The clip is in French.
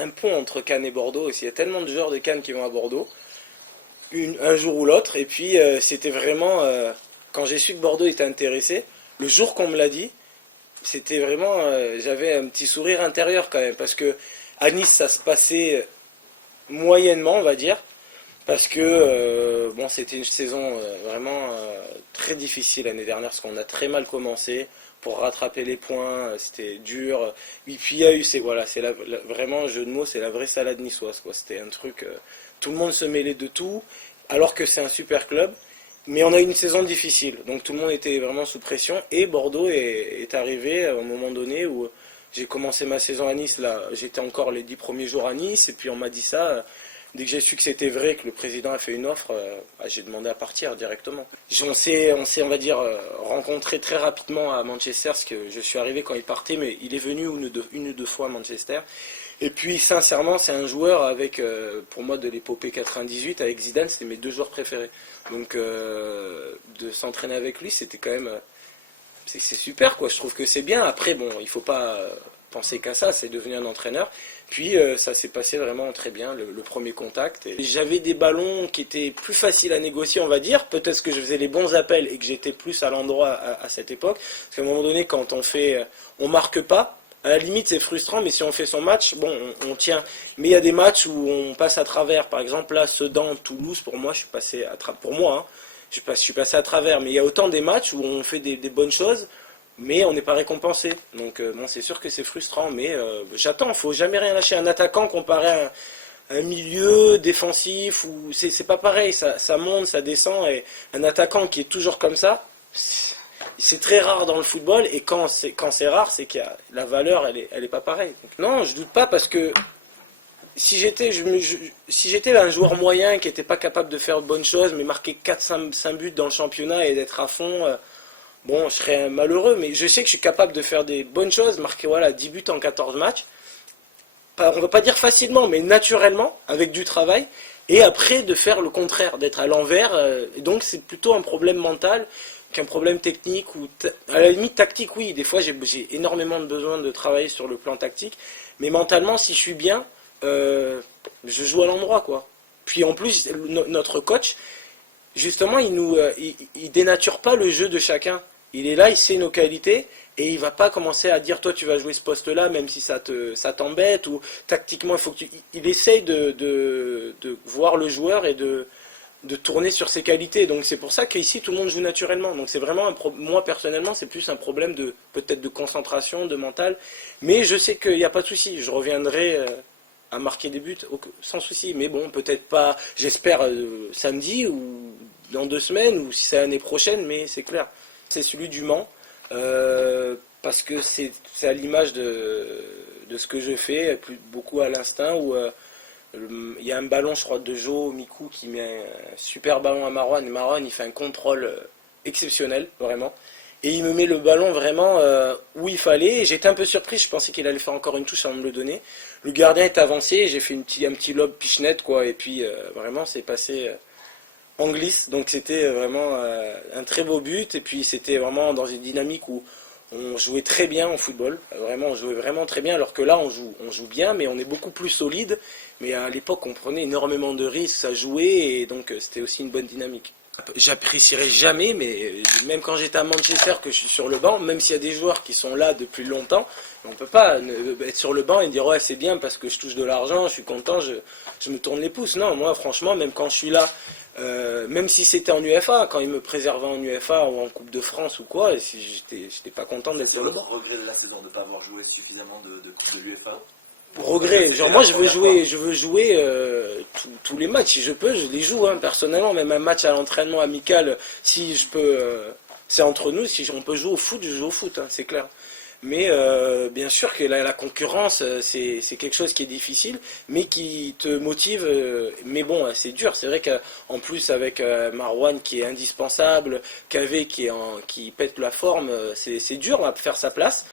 un pont entre Cannes et Bordeaux aussi. Il y a tellement de joueurs de Cannes qui vont à Bordeaux, un jour ou l'autre. Et puis c'était vraiment, quand j'ai su que Bordeaux était intéressé, le jour qu'on me l'a dit, c'était vraiment, j'avais un petit sourire intérieur quand même, parce que à Nice ça se passait moyennement, on va dire, parce que bon, c'était une saison vraiment très difficile l'année dernière, parce qu'on a très mal commencé pour rattraper les points, c'était dur. Et puis il y a eu, voilà, c'est vraiment, jeu de mots, c'est la vraie salade niçoise, quoi. C'était un truc, tout le monde se mêlait de tout, alors que c'est un super club. Mais on a eu une saison difficile, donc tout le monde était vraiment sous pression. Et Bordeaux est arrivé à un moment donné où j'ai commencé ma saison à Nice. Là, j'étais encore les 10 premiers jours à Nice, et puis on m'a dit ça. Dès que j'ai su que c'était vrai, que le président a fait une offre, j'ai demandé à partir directement. On s'est, on va dire, rencontré très rapidement à Manchester, parce que je suis arrivé quand il partait, mais il est venu une ou deux fois à Manchester. Et puis, sincèrement, c'est un joueur avec, pour moi, de l'épopée 98, avec Zidane, c'était mes deux joueurs préférés. Donc, de s'entraîner avec lui, c'était quand même, c'est super, quoi. Je trouve que c'est bien. Après, bon, il faut pas penser qu'à ça, c'est devenir un entraîneur. Puis ça s'est passé vraiment très bien, le premier contact. J'avais des ballons qui étaient plus faciles à négocier, on va dire. Peut-être que je faisais les bons appels et que j'étais plus à l'endroit à cette époque. Parce qu'à un moment donné, quand on marque pas, à la limite c'est frustrant, mais si on fait son match, bon, on tient. Mais il y a des matchs où on passe à travers. Par exemple, là, Sedan, Toulouse, pour moi, je suis passé à travers. Pour moi, hein, je suis passé à travers. Mais il y a autant des matchs où on fait des bonnes choses, mais on n'est pas récompensé. Donc bon, c'est sûr que c'est frustrant, mais j'attends, il ne faut jamais rien lâcher. Un attaquant comparé à un milieu défensif, c'est pas pareil, ça monte, ça descend, et un attaquant qui est toujours comme ça, c'est très rare dans le football, et quand c'est rare, c'est que la valeur, elle est pas pareille. Donc, non, je doute pas, parce que si j'étais un joueur moyen qui n'était pas capable de faire de bonnes choses, mais marquer 4-5 buts dans le championnat et d'être à fond... bon, je serais malheureux, mais je sais que je suis capable de faire des bonnes choses, marquer 10 buts en 14 matchs. On ne va pas dire facilement, mais naturellement, avec du travail. Et après, de faire le contraire, d'être à l'envers. Et donc, c'est plutôt un problème mental qu'un problème technique. Ou à la limite, tactique, oui. Des fois, j'ai énormément de besoin de travailler sur le plan tactique. Mais mentalement, si je suis bien, je joue à l'endroit, quoi. Puis en plus, notre coach... Justement, il dénature pas le jeu de chacun. Il est là, il sait nos qualités, et il va pas commencer à dire toi tu vas jouer ce poste-là, même si ça t'embête, ou tactiquement il essaye de voir le joueur et de tourner sur ses qualités. Donc c'est pour ça qu'ici tout le monde joue naturellement. Donc c'est vraiment moi personnellement c'est plus un problème peut-être de concentration, de mental, mais je sais qu'il n'y a pas de souci. Je reviendrai à marquer des buts, sans souci. Mais bon, peut-être pas, j'espère, samedi ou dans 2 semaines, ou si c'est l'année prochaine, mais c'est clair. C'est celui du Mans, parce que c'est à l'image de ce que je fais, beaucoup à l'instinct, où il y a un ballon, je crois, de Joe Mikou qui met un super ballon à Marouane, et Marouane, il fait un contrôle exceptionnel, vraiment. Et il me met le ballon vraiment où il fallait. J'étais un peu surpris, je pensais qu'il allait faire encore une touche avant de me le donner. Le gardien est avancé, et j'ai fait un petit lob pichenette, quoi. Et puis vraiment, c'est passé en glisse. Donc c'était vraiment un très beau but. Et puis c'était vraiment dans une dynamique où on jouait très bien en football. Vraiment, on jouait vraiment très bien. Alors que là, on joue bien, mais on est beaucoup plus solide. Mais à l'époque, on prenait énormément de risques à jouer. Et donc c'était aussi une bonne dynamique. J'apprécierais jamais, mais même quand j'étais à Manchester, que je suis sur le banc, même s'il y a des joueurs qui sont là depuis longtemps, on ne peut pas être sur le banc et dire ouais c'est bien parce que je touche de l'argent, je suis content, je me tourne les pouces. Non, moi franchement, même quand je suis là, même si c'était en UEFA, quand ils me préservaient en UEFA ou en Coupe de France ou quoi, si j'étais pas content d'être sur le banc. C'est votre regret de la saison de ne pas avoir joué suffisamment de Coupe de l'UEFA? Regret, genre moi je veux jouer tous les matchs, si je peux, je les joue, hein, personnellement, même un match à l'entraînement amical, si je peux, c'est entre nous, si on peut jouer au foot, je joue au foot, hein, c'est clair. Mais bien sûr que la concurrence, c'est quelque chose qui est difficile, mais qui te motive. Mais bon, c'est dur. C'est vrai qu'en plus avec Marouane qui est indispensable, Kavé qui pète la forme, c'est dur à faire sa place.